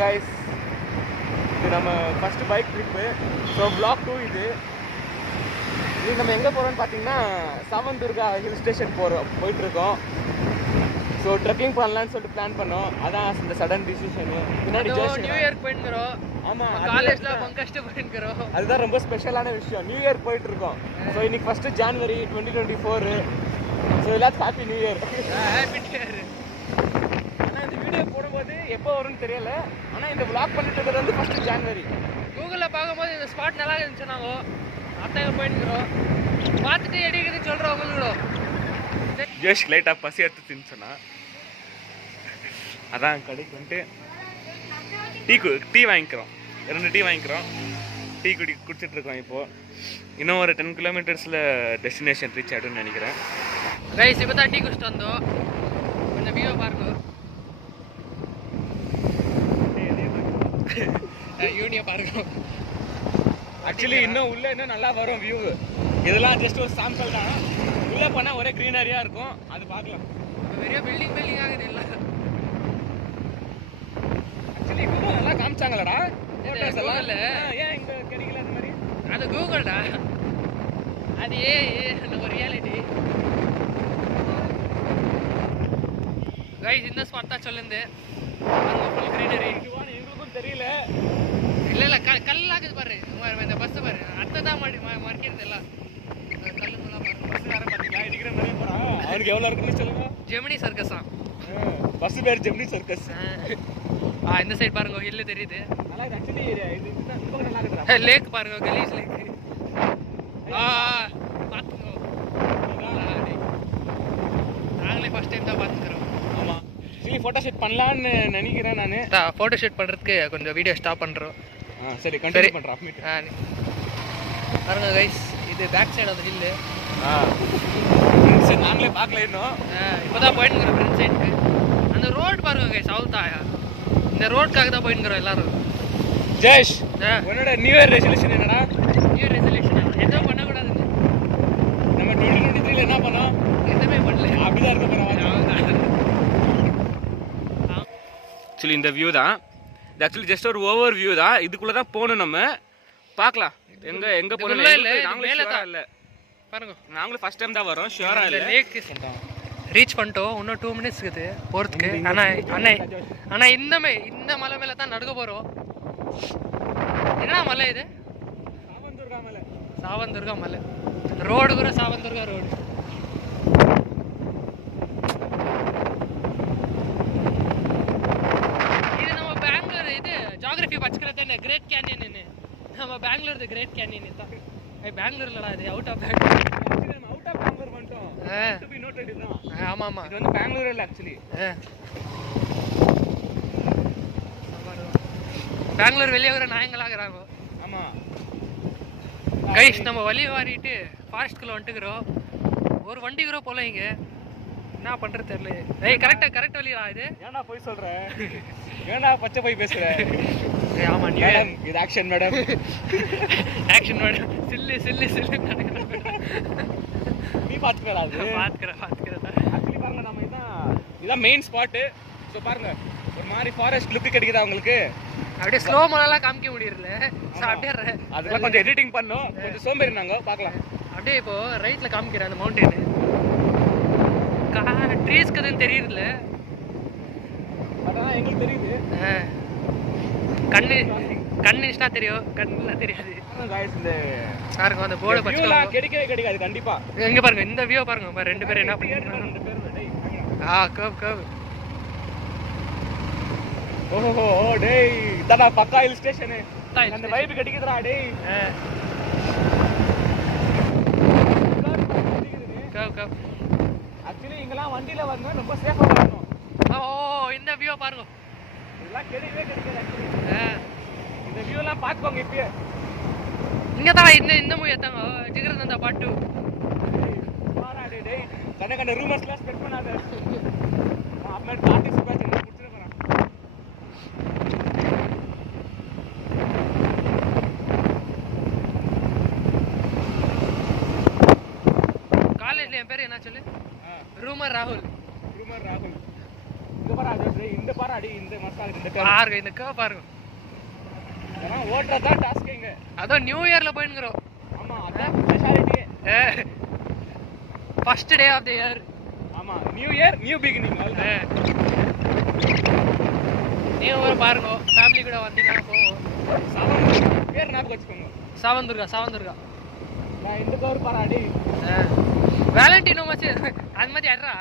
guys, இது நம்ம first bike trip. So vlog 2 இது. இது நம்ம எங்கே போகிறோம்னு பார்த்தீங்கன்னா சாவந்துர்கா ஹில் ஸ்டேஷன் போயிட்டுருக்கோம். ஸோ ட்ரெக்கிங் பண்ணலான்னு சொல்லிட்டு பிளான் பண்ணோம். அதான் இந்த சடன் டிசிஷனு. முன்னாடி நியூ இயர்க்கு போயிருக்கிறோம். ஆமாம், காலேஜில் பங்கஸ்ட்டு போயிருக்கிறோம். அதுதான் ரொம்ப ஸ்பெஷலான விஷயம். நியூ இயர் போயிட்டுருக்கோம். ஸோ இன்னைக்கு ஃபஸ்ட்டு ஜான்வரி 2024. ஸோ எல்லாத்துக்கும் happy new year. Happy new year. ஆனால் இந்த வீடியோ போடும்போது எப்போ வரும்னு தெரியல. ஆனால் இந்த விளாக் பண்ணிட்டு இருக்கிறது வந்து ஃபஸ்ட்டு ஜான்வரி. கூகுளில் பார்க்கும்போது இந்த ஸ்பாட் நல்லா இருந்துச்சு. நாங்கள் அத்தைங்க போயிருக்கிறோம். பார்த்துட்டு எடுக்குதுன்னு சொல்கிறோம் உங்களுக்கு. ஜோஷ் லைட்டாக பசி எடுத்துன்னு சொன்னால் அதான் கடைக்கு வந்துட்டு டீ வாங்கிக்கிறோம். 2 டீ வாங்கிக்கிறோம். டீ குடிச்சிட்ருக்கோம். இப்போது இன்னும் ஒரு 10 கிலோமீட்டர்ஸில் டெஸ்டினேஷன் ரீச் ஆகிடும்னு நினைக்கிறேன். கைஸ் இப்போ தான் டீ குடிச்சிட்டு வந்தோம். கொஞ்சம் வியூவை பாருங்க. யூனியை பாருங்க. ஆக்சுவலி இன்னும் நல்லா வரும் வியூ. இதெல்லாம் ஜஸ்ட் ஒரு சாம்பிள் தான். உள்ளே போனால் ஒரே க்ரீனரியாக இருக்கும். அது பார்க்கலாம். பெரிய பில்டிங் ஆகுது இல்லை. ஆக்சுவலி இன்னும் நல்லா காமிச்சாங்களடா. இல்லை ஏன் இங்கே கிடைக்கல அந்த மாதிரி? அது கூகுள்டா. அது ஒரு ரியாலிட்டி. கைஸ் இந்த ஸ்பாட் தான் சொல்லுது. Full greenery. எங்களுக்கும் தெரியல. இல்லை கல்லாகுது பாரு. இந்த பஸ் பாரு. அடுத்ததான் மறைக்கிறது எல்லாம் கல்லுலாம் பாரு. பஸ் வேறு பார்த்தீங்களா? இடிக்கிற மாதிரியே போகிறான். அவனுக்கு எவ்வளோ இருக்குன்னு சொல்லுங்க. ஜெமினி சர்க்கஸா? பஸ் பேர் ஜெமினி சர்க்கஸ். இந்த சைடு பாருங்க, ஹில்லு தெரியுது. நல்லா இது. ஆக்சுவலி இது நல்லா இருக்குடா. லேக் பாருங்க, கலீஸ் லேக். பார்த்துக்கோ. நாங்களே ஃபர்ஸ்ட் டைம் தான் பார்த்துக்கிறோம். ஆமாம், சரி ஃபோட்டோ ஷூட் பண்ணலான்னு நினைக்கிறேன் நான். ஃபோட்டோ ஷூட் பண்ணுறதுக்கு கொஞ்சம் வீடியோ ஸ்டாப் பண்ணுறோம். சரி கண்டினியூ பண்ணுறேன். பாருங்க கைஸ், இது பேக் சைடு ஆஃப் ஹில்லு. சரி, நாங்களே பார்க்கல இன்னும். இப்போ தான் போயிட்டுக்கிறோம் ஃப்ரெண்ட் சைடுக்கு. அந்த ரோடு பாருங்க கைஸ், அவுத்தாயா. இந்த ரோடுக்காக தான் போயிட்டுக்கிறோம் எல்லாரும். ஜெஷ், உன்னோட நியூ இயர் ரெசல்யூஷன் என்னடா? நியூ இயர் ரெசல்யூஷன் எதுவும் பண்ணக்கூடாதுங்க. நம்ம 2023 என்ன பண்ணோம்? எதுவுமே பண்ணல. அப்படிதான் இருக்க போகிறோம். ஆக்சுவலி இந்த வியூ தான். இது ஆக்சுவலி ஜஸ்ட் ஒரு ஓவர் வியூ தான். இதுக்குள்ளே தான் போகணும். நம்ம பார்க்கலாம் எங்கே போகணும். இல்லை பாருங்க, நாங்களும் ஃபர்ஸ்ட் டைம் தான் வரோம். ஷியோராக இல்லை. லேக் ரீச் பண்ணிட்டோம். இன்னும் 2 மினிட்ஸ் இருக்குது போகிறதுக்கு. ஆனால் இந்த மலை மேலே தான் நடக்க போகிறோம். என்ன மலை இது? சாவந்துர்கா மலை. ரோடு கூட சாவந்துர்கா ரோடு. இது நம்ம பெங்களூர். இது ஜியோகிரஃபி பச்சுக்கிறதானே கிரேட் கேனியன். நம்ம பெங்களூர் கிரேட் கேனியன் தான். பெங்களூர்லடா, இது அவுட் ஆஃப் பெங்களூர். ஆமா ஆமா, இது வந்து பெங்களூர் இல்லை ஆக்சுவலி. பெங்களூர் வெளியே வர நாயங்களாகிறாங்க. ஆமா கைஸ், நம்ம வழி வாரிட்டு ஃபாரஸ்ட்குள்ள வந்துட்டுக்கிறோம். ஒரு வண்டி கூட போல இங்க. என்ன பண்றது தெரியல. கரெக்ட் வழியா இது? ஏன்னா போய் சொல்ற? ஏன்னா பச்சை போய் பேசுற? ஆமா மேடம், இது ஆக்ஷன் மேடம். Action madam. சில்லு நீ பாத்துக்கறா? அது பாத்துக்கறேன். ஆக்சுவலி பாருங்க, நம்ம இதான் மெயின் ஸ்பாட். ஸோ பாருங்க, ஒரு மாதிரி ஃபாரஸ்ட் லுக் கிடைக்குதா உங்களுக்கு? அப்படியே ஸ்லோ மோலாம் காமிக்க முடியல. அப்படியே அதெல்லாம் கொஞ்சம் எடிட்டிங் பண்ணோம். கொஞ்சம் சோம்பேறி நாங்க. பார்க்கலாம். அப்படியே இப்போ ரைட்ல காமிக்கிறேன் அந்த மவுண்டைன். ட்ரீஸ்க்கு எதுவும் தெரியுதுல்ல. அதான் எங்களுக்கு தெரியுது. கண்ணுனா தெரியும், கண்ணுலாம் தெரியாது. பாருங்க அந்த போர்டை பச்சை கிடைக்காது கண்டிப்பா. எங்க பாருங்க, இந்த வியூ பாருங்க. 2 பேரும் என்ன பண்ணுறாங்க? கர்வ். ஓஹோ டேய், இதடா பக்கா ஹில் ஸ்டேஷன். அந்த வைப் கிடைக்குதுடா டேய். கர்வ். ஆக்சுவலி இங்கெல்லாம் வண்டியில வரணும், ரொம்ப சேஃபா வரணும். இந்த வியூ பாருங்க. இதெல்லாம் கிடைக்காது ஆக்சுவலி. இந்த வியூலாம் பார்த்துக்கோங்க. இப்பயே இங்கே தான் இந்த மூவி எடுத்தாங்க. ஜிகர்தண்டா பாட்டு. டேய் கண்ட ரூமர்ஸ்லாம் ஸ்ப்ரெட் பண்ணாத. அப்புறம் கார்த்திக் சுப்ராஜ் என்ன குடிச்சிட போறான். காலேஜ்ல என் பேர் என்ன சொல்லு? ரூமர் ராகுல். இங்க பாரு, அது இந்த பாரு அடி இந்த மசாலா இந்த பாருங்க இந்த கே பாருங்க இதெல்லாம் ஓட்டுறதா டாஸ்க் இங்க. அதோ நியூ இயர்ல போயின்னுக்குறோம். ஆமா அதான் speciality. First day of the year. ஆமா நியூ இயர் நியூ பிகினிங். நீங்க ஒரு பாருங்க ஃபேமிலி கூட வந்தீங்கன்னா போவோம். பேர் ஞாபகம் வச்சுக்கோங்க. சாவந்துர்கா. நான் இந்த பேர் பாரு அடி. வேலண்டினோ மச்சி அது மாதிரி அட்ரா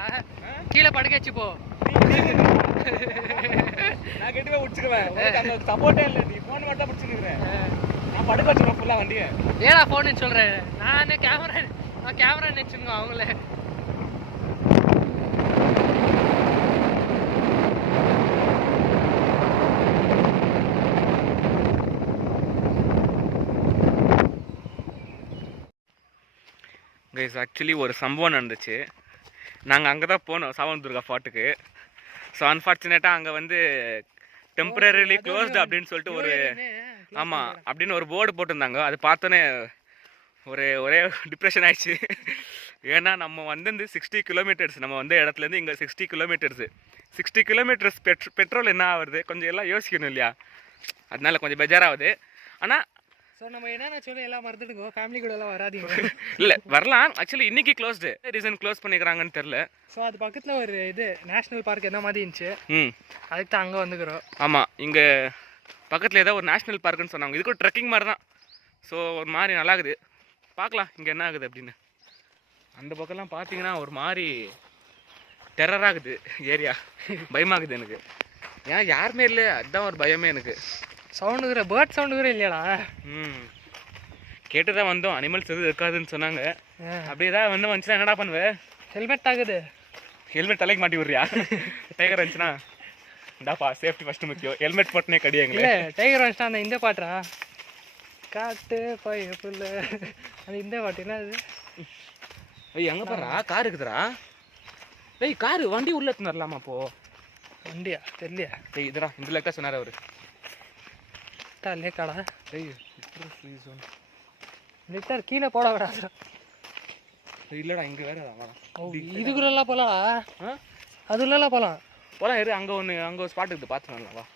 கீழே படுக்க வச்சு போ. நான் கெட்டு போய் உடிச்சுக்குவேன். உனக்கு அங்க சப்போர்ட்டே இல்லை. நீ ஃபோன் மட்டும் தான் பிடிச்சிருக்கிறேன். நான் படுக்க வச்சுருவேன் ஃபுல்லா வண்டியை. ஏடா ஃபோன்னு சொல்கிறேன். நான் கேமரா நினச்சுங்க அவங்களே. கைஸ் ஆக்சுவலி ஒரு சம்பவம் நடந்துச்சு. நாங்கள் அங்கே தான் போனோம் சாவந்துர்கா ஃபாட்டுக்கு. ஸோ அன்ஃபார்ச்சுனேட்டாக அங்கே வந்து டெம்பரரிலி க்ளோஸ்டு அப்படின்னு சொல்லிட்டு ஒரு ஆமாம் அப்படின்னு ஒரு போர்டு போட்டிருந்தாங்க. அது பார்த்தோன்னே ஒரே டிப்ரெஷன் ஆயிடுச்சு. ஏன்னா நம்ம வந்து 60 கிலோமீட்டர்ஸ், நம்ம வந்த இடத்துலேருந்து இங்கே 60 கிலோமீட்டர்ஸு. 60 கிலோமீட்டர்ஸ் பெட்ரோல் என்ன ஆகுது கொஞ்சம் எல்லாம் யோசிக்கணும் இல்லையா? அதனால கொஞ்சம் பெஜாராகுது. ஆனால் ஸோ நம்ம என்னென்ன சொல்லி எல்லாம் மறந்துடுங்க. ஃபேமிலி கூட எல்லாம் வராதிங்க. இல்லை வரலாம். ஆக்சுவலி இன்னைக்கு க்ளோஸ்டு. ரீசன் க்ளோஸ் பண்ணிக்கிறாங்கன்னு தெரில. ஸோ அது பக்கத்தில் ஒரு இது நேஷ்னல் பார்க் என்ன மாதிரி இருந்துச்சு. அதுக்கு தான் அங்கே வந்துக்கிறோம். ஆமாம் இங்கே பக்கத்தில் ஏதோ ஒரு நேஷ்னல் பார்க்குன்னு சொன்னாங்க. இது கூட ட்ரெக்கிங் மாதிரி தான். ஸோ ஒரு மாதிரி நல்லாகுது. பார்க்கலாம் இங்கே என்ன ஆகுது அப்படின்னு. அந்த பக்கம்லாம் பார்த்தீங்கன்னா ஒரு மாதிரி டெரராகுது ஏரியா. பயமாகுது எனக்கு. ஏன் யாருமே இல்லை, அதுதான் ஒரு பயமே எனக்கு. சவுண்டுக்கிற பேர்ட் சவுண்டுக்கிற இல்லையாடா? கேட்டு தான் வந்தோம். அனிமல்ஸ் எதுவும் இருக்காதுன்னு சொன்னாங்க. அப்படி ஏதாவது வந்துச்சுன்னா என்னடா பண்ணுவேன்? ஹெல்மெட் ஆகுது. ஹெல்மெட் தலைக்கு மாட்டி விட்றியா? டைகர் வந்துச்சுன்னா இந்தாப்பா சேஃப்டி ஃபஸ்ட்டு முக்கியம். ஹெல்மெட் போட்டுனே கடியாங்களே. டைகர் வந்துச்சுன்னா அந்த இந்த பாட்டுறா காட்டு பைய புல்ல அந்த இந்த பாட்டு என்ன அது? ஐய் அங்கே பாருடா கார் இருக்குதுடா. ஏய் காரு வண்டி உள்ள எடுத்துன்னு வரலாமா? அப்போ வண்டியா தெரியலையா? ஏய் இதுடா இந்த லேக்கா சொன்னார் அவர். லேக்காடா? ஏய் லிட்டர் கீழே போட விடாது. இல்லைடா இங்கே வேற இதுக்குள்ளெல்லாம் போகலாம். அதுக்குள்ளெல்லாம் போகலாம் இரு. அங்கே ஒரு ஸ்பாட் இருக்குது பார்த்து வரலாம்.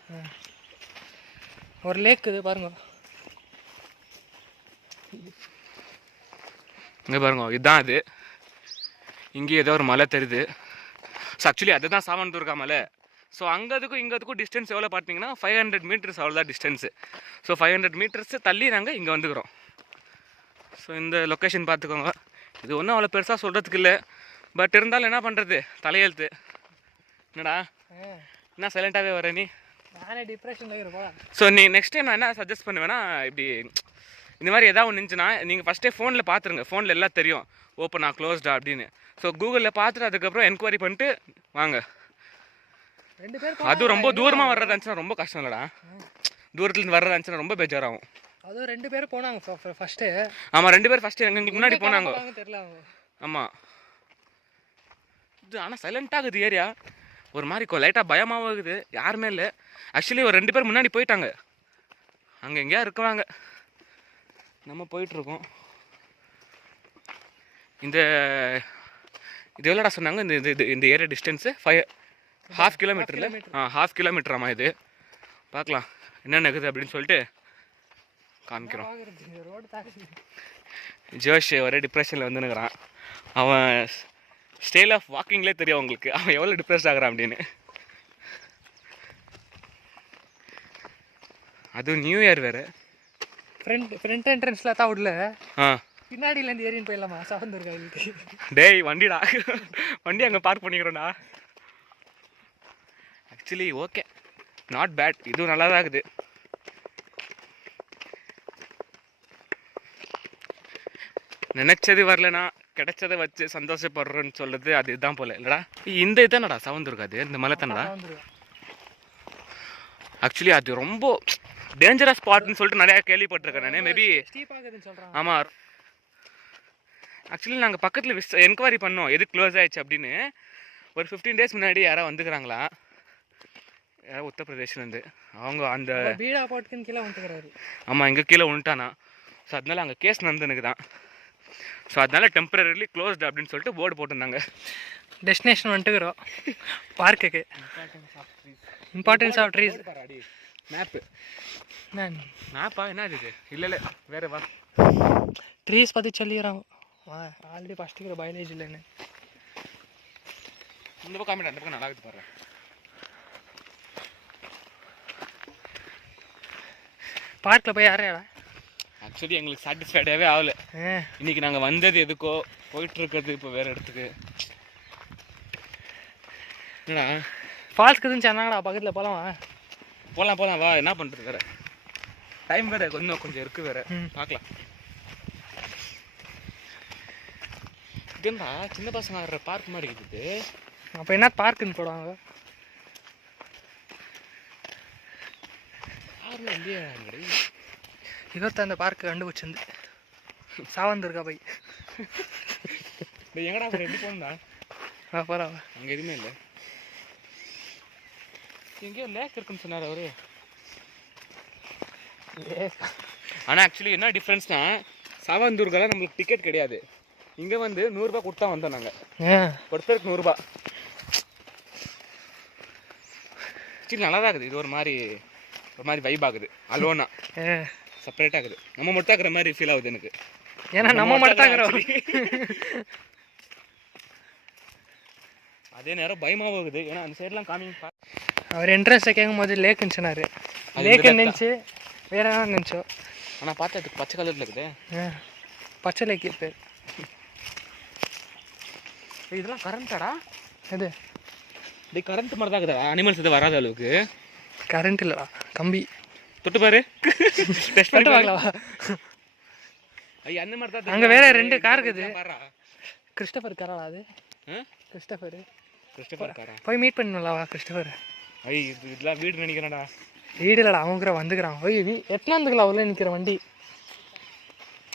ஒரு லேக் இது பாருங்க. இங்கே பாருங்க இதுதான் அது. இங்கே ஏதோ ஒரு மலை தெரியுது. ஸோ ஆக்சுவலி அதுதான் சாவந்துர்கா மலை. ஸோ அங்கேதுக்கும் இங்கேதுக்கும் டிஸ்டன்ஸ் எவ்வளோ பார்த்தீங்கன்னா 500 மீட்டர்ஸ் அவ்வளோதான் டிஸ்டன்ஸு. ஸோ 500 மீட்டர்ஸ் தள்ளி நாங்கள் இங்கே வந்துக்கிறோம். ஸோ இந்த லொக்கேஷன் பார்த்துக்கோங்க. இது ஒன்றும் அவ்வளோ பெருசாக சொல்கிறதுக்கு இல்லை. பட் இருந்தாலும் என்ன பண்ணுறது, தலையெழுத்து. என்னடா என்ன சைலண்ட்டாகவே வர நீ? நானே டிப்ரெஷனில் இருப்பா. ஸோ நீ நெக்ஸ்ட் டைம் நான் என்ன சஜஸ்ட் பண்ணுவேன்னா, இப்படி இந்த மாதிரி எதாவது ஒன்று இருந்துச்சுன்னா நீங்கள் ஃபஸ்ட்டே ஃபோனில் பார்த்துருங்க. ஃபோனில் எல்லாம் தெரியும் ஓப்பனா க்ளோஸ்டா அப்படின்னு. ஸோ கூகுளில் பார்த்துட்டு அதுக்கப்புறம் என்கொயரி பண்ணிட்டு வாங்க. 2 பேர் அதுவும் ரொம்ப தூரமாக வர்றதா இருந்துச்சுன்னா ரொம்ப கஷ்டம் இல்லைடா. தூரத்துலேருந்து வர்றதா இருந்துச்சுன்னா ரொம்ப பெஜாராகும். அதுவும் 2 பேர் போனாங்க ஃபஸ்ட்டு. ஆமாம் 2 பேர் ஃபஸ்ட்டு எங்களுக்கு முன்னாடி போனாங்க. தெரியல அவங்க. ஆமாம் இது ஆனால் சைலண்ட்டாகுது ஏரியா. ஒரு மாதிரி லைட்டாக பயமாகவும் இருக்குது. யாருமே இல்லை. ஆக்சுவலி ஒரு 2 பேர் முன்னாடி போயிட்டாங்க. அங்கே எங்கேயா இருக்குவாங்க. நம்ம போயிட்டுருக்கோம். இது எவ்வளோடா சொன்னாங்க இந்த ஏரியா டிஸ்டன்ஸு? 1/2 கிலோமீட்டரில் 1/2 கிலோமீட்டராமா இது. பார்க்கலாம் என்ன நடக்குது அப்படின்னு சொல்லிட்டு காமிக்கிறோம். ஜோஷ் ஒரே டிப்ரெஷனில் வந்துன்னுக்குறான். அவன் ஸ்டைல் ஆஃப் வாக்கிங்லேயே தெரியும் அவங்களுக்கு அவன் எவ்வளோ டிப்ரெஸ்ட் ஆகுறான் அப்படின்னு. அதுவும் நியூ இயர் வேறு. ஃப்ரண்ட் என்ட்ரன்ஸில் தான் விடல. பின்னாடியிலேருந்து ஏறின்னு போயிடலாமா சாவந்துர்கா வீட்டுக்கு? டேய் வண்டிடா, வண்டி அங்கே பார்க் பண்ணிக்கிறோம்டா. Actually okay, not bad. இதுவும் நல்லா தான் இருக்குது. நினச்சது வரலனா கிடைச்சதை வச்சு சந்தோஷப்படுறோன்னு சொல்கிறது அது இதுதான் போல இல்லைடா. இந்த இதுதானடா சாவந்துர்கா? அது இந்த மலை தானடா? ஆக்சுவலி அது ரொம்ப டேஞ்சரஸ் ஸ்பாட்னு சொல்லிட்டு நிறையா கேள்விப்பட்டிருக்கேன் நான். மேபி ஆமாம். ஆக்சுவலி நாங்கள் பக்கத்தில் என்கொயரி பண்ணோம் எது க்ளோஸ் ஆகிடுச்சு அப்படின்னு. ஒரு 15 டேஸ் முன்னாடி யாராவது வந்துக்கிறாங்களா, யாராவது உத்தரப்பிரதேஷ்லேருந்து. அவங்க அந்த பீடா போட்டுக்குன்னு கீழே வந்துக்கிறாரு. ஆமாம் இங்கே கீழே வந்துட்டானா. ஸோ அதனால அங்கே கேஸ் நடந்துனுக்கு தான். ஸோ அதனால டெம்பரரிலி க்ளோஸ்டு அப்படின்னு சொல்லிட்டு போர்டு போட்டிருந்தாங்க. டெஸ்டினேஷன் வந்துட்டுக்கிறோம் பார்க்குக்கு. Importance of trees. மேப்பு மேப்பா என்ன இது? இல்லை இல்லை வேறு வா. ட்ரீஸ் பற்றி சொல்லிக்கிறாங்க. ஆல்ரெடி ஃபஸ்ட்டுக்கிற பயாலஜி இல்லைன்னு. இந்த பக்கம் காமிடா, அந்த பக்கம் நல்லா இருக்குது பாரு. பார்க்கில் போய் யாரையாடா ஆக்சுவலி எங்களுக்கு சாட்டிஸ்ஃபைடாகவே ஆகலை. இன்றைக்கி நாங்கள் வந்தது எதுக்கோ, போயிட்டுருக்கிறது இப்போ வேறு இடத்துக்கு. என்னடா ஃபால்ஸ்க்கு எதுவும் சொன்னாங்கடா பக்கத்தில் போகலாம் வா. என்ன பண்ணுறது வேறு, டைம் வேறு கொஞ்சம் இருக்குது வேறு, பார்க்கலாம். இதுண்டா சின்ன பசங்க ஆடுற பார்க் மாதிரி இருக்குது. அப்போ என்ன பார்க்குன்னு போடுவாங்க? ಇವತ್ತು அந்த பார்க்கு கண்டுபிடிச்சிருந்து சாவந்திருக்கா போய். எங்கடா எப்படி போகணும்டா? பரவாயில்ல, அங்கே எதுவுமே இல்லை. எங்கேயோ லேக் இருக்குன்னு சொன்னார் அவரு. ஆனால் ஆக்சுவலி என்ன டிஃப்ரென்ஸ்னா, சாவந்தூர்கெல்லாம் நம்மளுக்கு டிக்கெட் கிடையாது. இங்கே வந்து 100 ரூபா கொடுத்தா வந்தோம் நாங்கள். ஒருத்தருக்கு 100 ரூபா. சரி நல்லா தான் இருக்குது. இது ஒரு மாதிரி வைப் ஆகுது. அலோனா செப்பரேட் ஆகுது. நம்ம மட்டும் ஆகுற மாதிரி ஃபீல் ஆகுது எனக்கு. ஏன்னா நம்ம மட்டும் ஆகுறோம். அதே நேரம் பயமாகவும் இருக்குது. ஏன்னா அந்த சைட்லாம் காமிங்க. அவர் என்ட்ரன்ஸை கேட்கும் போது லேக்குன்னு சொன்னார். லேக்கு நினச்சி வேற என்ன நினச்சோம். ஆனால் பார்த்தா அதுக்கு பச்சை கலரில் இருக்குது. பச்சை லேக்கு பேர். இதெல்லாம் கரண்ட்டாடா? எது? இது கரண்ட் மாதிரி தான் இருக்குதா? அனிமல்ஸ் இது வராத அளவுக்கு கரண்ட் இல்லைடா, கம்பி. தொட்டு பாரு. டெஸ்ட் பார்க்கலாம். ஐயா அந்த மாதிரி தான். அங்கே வேற 2 கார் இருக்குது. கிறிஸ்டபர் காரா அது? கிறிஸ்டபர் காரா? போய் மீட் பண்ணலாவா கிறிஸ்டபர்? ஐய் இதெல்லாம் வீடு நினைக்கிறேன்டா. வீடு இல்லைடா, அவங்க வந்துக்கிறான். ஓய் எத்தனாந்துக்கலாம் உள்ள நிற்கிற வண்டி.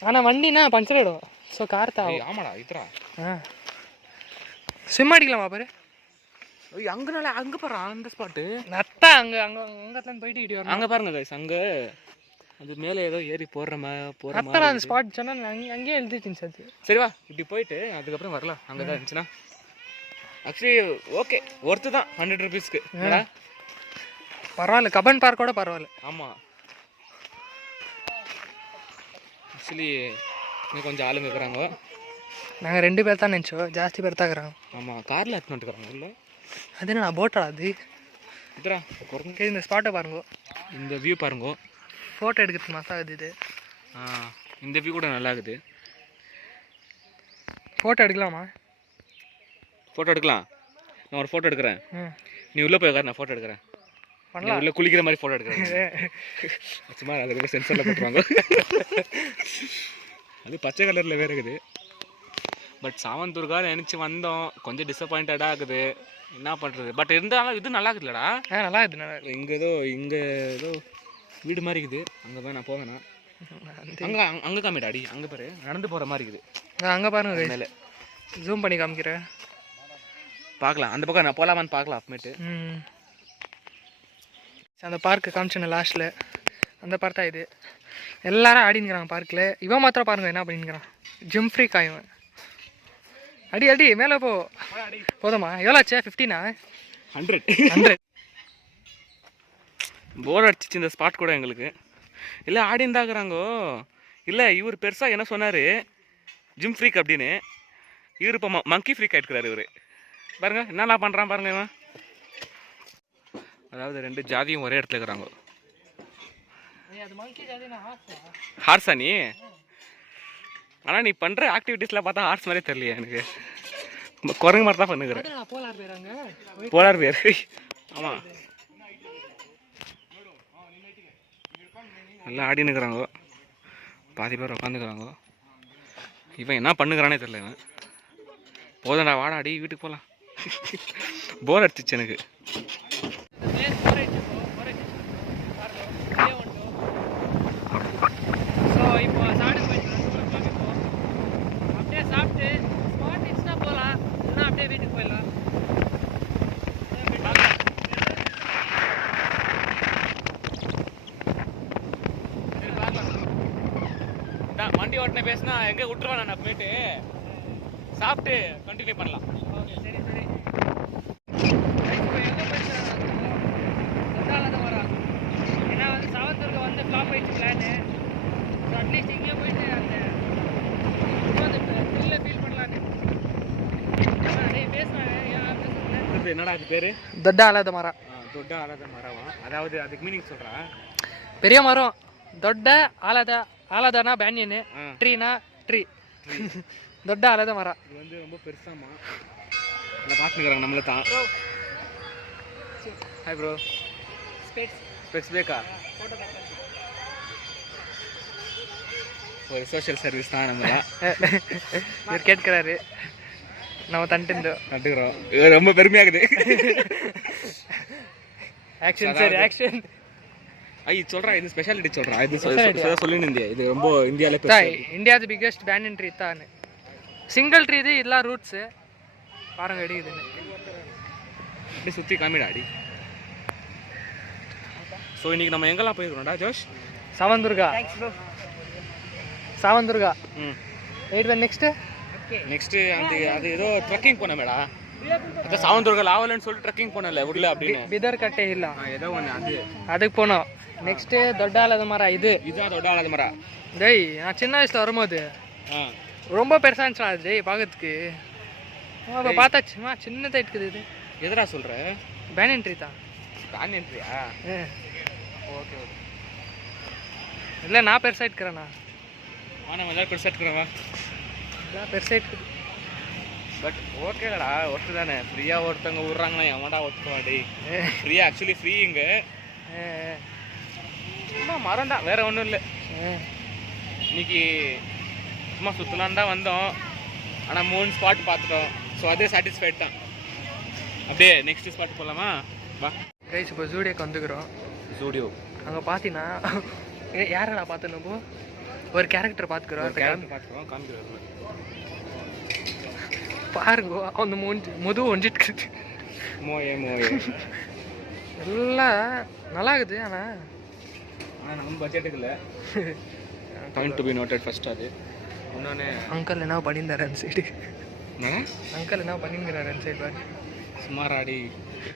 ஆனால் வண்டினா பஞ்சர் ஆகிடும். ஸோ கார் தான். ஆமாடா இத்தரா. ஸ்விம் அடிக்கலாமா பாரு. அங்கனால அங்கே பாரு அந்த ஸ்பாட்டு. நட்டா அங்கே போயிட்டு இடி வரும். அங்கே பாருங்க கைஸ், அங்கே அது மேலே ஏதோ ஏறி போடுற அந்த ஸ்பாட் சொன்னால் அங்கேயே எழுதிச்சுன்னு சார். சரிவா இப்படி போயிட்டு அதுக்கப்புறம் வரலாம். அங்கே தான் இருந்துச்சுன்னா ஆக்சுவலி ஓகே, ஒர்த்து தான் 100 ரூபீஸ்க்கு. பரவாயில்ல, கபன் பார்க்கோட பரவாயில்ல. ஆமாம் ஆக்சுவலி இன்னும் கொஞ்சம் ஆளுங்க இருக்கிறாங்க. நாங்கள் 2 பேர் தான் நினச்சோம், ஜாஸ்தி பேர் தான் இருக்கிறாங்க. ஆமாம் காரில் எடுத்துன்னு இருக்கிறாங்க. இல்லை அது என்ன போட்டா அது? இதுரா இந்த ஸ்பாட்டை பாருங்க, இந்த வியூ பாருங்க. ஃபோட்டோ எடுக்கிறது மசா ஆகுது இது. இந்த வியூ கூட நல்லா இருக்குது. ஃபோட்டோ எடுக்கலாமா? ஃபோட்டோ எடுக்கலாம். நான் ஒரு ஃபோட்டோ எடுக்கிறேன். நீ உள்ளே போய் நான் ஃபோட்டோ எடுக்கிறேன். பண்ணலாம். உள்ளே குளிக்கிற மாதிரி ஃபோட்டோ எடுக்கிறேன். சும்மா அதுக்கு சென்சரில் போட்டுருவாங்க. அது பச்சை கலரில் வேறு இருக்குது. பட் சாவந்தூர்கா நினச்சி வந்தோம், கொஞ்சம் டிசப்பாயிண்டடாக இருக்குது. என்ன பண்ணுறது? பட் இருந்தாலும் இது நல்லா இருக்குதுல்லடா. நல்லா இருக்குது. நல்லா இங்கே ஏதோ வீடு மாதிரி இருக்குது. அங்கே போய் நான் போவேண்ணா. அங்கே காமிடாடி, அங்கே பாரு நடந்து போகிற மாதிரி இருக்குது. அங்கே பாருங்க மேலே ஜூம் பண்ணி காமிக்கிறேன். பார்க்கலாம் அந்த பக்கம் நான் போகலாமான்னு பார்க்கலாம் அப்புறமேட்டு. அந்த பார்க்கு காமிச்சேன் லாஸ்ட்டில், அந்த பார்த்தா இது எல்லாரும் ஆடினுக்கிறாங்க பார்க்கில். இவன் மாத்திரம் பாருங்க என்ன பண்ணிக்கிறான். ஜிம் ஃப்ரீ காயும். அடி மேலே போதுமா? எவ்வளோ ஆச்சு? 15? 100. போர் அடிச்சிச்சு இந்த ஸ்பாட் கூட எங்களுக்கு. இல்லை ஆடிந்தாக்குறாங்கோ. இல்லை இவர் பெருசாக என்ன சொன்னார், ஜிம் ஃப்ரீக் அப்படின்னு. இவர் இப்போ மங்கி ஃப்ரீக் ஆகிட்டுக்கிறாரு இவர். பாருங்க என்னென்ன பண்ணுறான் பாருங்க இவன். அதாவது 2 ஜாதியும் ஒரே இடத்துல இருக்கிறாங்க. ஹார்ஸா நீ? ஆனால் நீ பண்ணுற ஆக்டிவிட்டீஸ்லாம் பார்த்தா ஹார்ஸ் மாதிரியே தெரியலையா எனக்கு. குரங்கு மாதிரி தான் பண்ணுகிறேன். போலார் பேர். ஆமாம் நல்லா ஆடினுக்கிறாங்க. பாதி பேர் உட்காந்துக்கிறாங்க. இவன் என்ன பண்ணுகிறானே தெரியல. இவன் போதண்டா வாடாடி வீட்டுக்கு போகலாம். போர் அடிச்சிச்சு எனக்கு. வண்டி ஓட்டனை பேசினா எங்கே விட்டுருவேன் நான் போயிட்டு சாப்பிட்டு கண்டினியூ பண்ணலாம். ஓகே சரி சரி. இப்போ எங்கே போயிட்டு தான் வரோம். ஏன்னா வந்து சாவந்தூருக்கு வந்து ஃப்ளாப் ஆயிடுச்சு பிளானு. ஸோ அட்லீஸ்ட் இங்கே போயிட்டு அந்த த்ரில்லை ஃபீல் பண்ணலான்னு பேசுனாங்க. என்னடா அது பேர்? தொட்டா அல்லாத மரம். தொட்டா ஆலாத மரமா? அதாவது அதுக்கு மீனிங் சொல்கிறா? பெரிய மரம். தொட்ட ஆலாத. ஆலாதானா பேனியனு, ட்ரீனா ட்ரீ. தொட்டா ஆலாத மரம். இது வந்து ரொம்ப பெருசாமா. இல்லை பார்த்துக்கிறாங்க நம்மள தான். Hi bro. ஸ்பெக்ஸ் பேக்கா? ஒரு சோஷியல் சர்வீஸ் தான் நம்ம. இவர் கேட்கிறாரு, நம்ம தட்டுக்கிறோம். ரொம்ப பெருமையாகுது. ஆக்ஷன் சரி ஆக்ஷன். சொல்றா, இது ஸ்பெஷாலிட்டி சொல்றா. இது சொல்லின்னு இந்தியா, இது ரொம்ப இந்தியாவில் இந்தியாவது பிக்கஸ்ட் பேனியன் ட்ரீ தான். சிங்கிள் ட்ரீ இது, இதெல்லாம் ரூட்ஸு பாருங்க அடிக்குதுன்னு. அப்படி சுற்றி காமிடா அடி. ஸோ இன்னைக்கு நம்ம எங்கெல்லாம் போயிருக்கோம்டா ஜோஷ்? சாவந்துர்கா. சாவந்துர்கா. வெயிட் பண்ணு. நெக்ஸ்ட்டு அந்த அது ஏதோ ட்ரெக்கிங் போனமேடா. அது சாவந்துர்கா லாவலன்னு சொல்லிட்டு ட்ரெக்கிங் போனல உள்ள அப்படின்னு. பிதர் கட்டே இல்ல ஏதோ ஒன்று அதுக்கு போனோம். நெக்ஸ்ட்டு தொட்டா ஆலாத மரம். இதுதான் தொட்டா ஆலாத மரம். டேய் நான் சின்ன வயசில் வரும்போது ரொம்ப பெருசாக இருந்துச்சுடா அது பார்க்கறதுக்கு. இப்போ பார்த்தாச்சுமா சின்னதாக இருக்குது. இது எதடா சொல்கிற? பேனியன் ட்ரீ தான். பேனியன் ட்ரீயா? Okay okay. இல்லை நான் பெருசாக இருக்கிறேண்ணா. ஆனால் எல்லோரும் பெருசாக இருக்கிறவா? எல்லாம் பெருசாக இருக்குது. பட் ஓகேடா, ஒர்த்து தானே. ஃப்ரீயாக ஒருத்தவங்க விட்றாங்கன்னா எவன்டா ஒத்துக்குவாடி? ஃப்ரீயாக ஆக்சுவலி ஃப்ரீ இங்கே. சும்மா மரம் தான், வேறு ஒன்றும் இல்லை. இன்னைக்கு சும்மா சுற்றலான்னு தான் வந்தோம். ஆனால் 3 ஸ்பாட் பார்த்துட்டோம். ஸோ அதே சாட்டிஸ்ஃபைட் தான். அப்படியே நெக்ஸ்ட் ஸ்பாட் போகலாமா? வா கைஸ், இப்போ ஜூடியோக்கு வந்துக்கிறோம். ஜூடியோ அங்கே பார்த்தீங்கன்னா யாரடா பார்த்துன்னு ஒரு கேரக்டர் பார்த்துக்கிறோம். பார்த்துக்கிறோம் காமிக்கிறோம் பாருங்க. அந்த முது ஒஞ்சிட்டு மோயே எல்லாம் நல்லா இருக்குது. ஆனால் நம்ம பட்ஜெட்டுக்கு இல்லை. Point to be noted first. அது இன்னொன்று அங்கிள் என்ன பண்ணியிருந்தாரு அந்த சைடு. என்ன அங்கிள் என்ன பண்ணிங்கிறாரு அந்த சைடு பாரு. சுமாராடி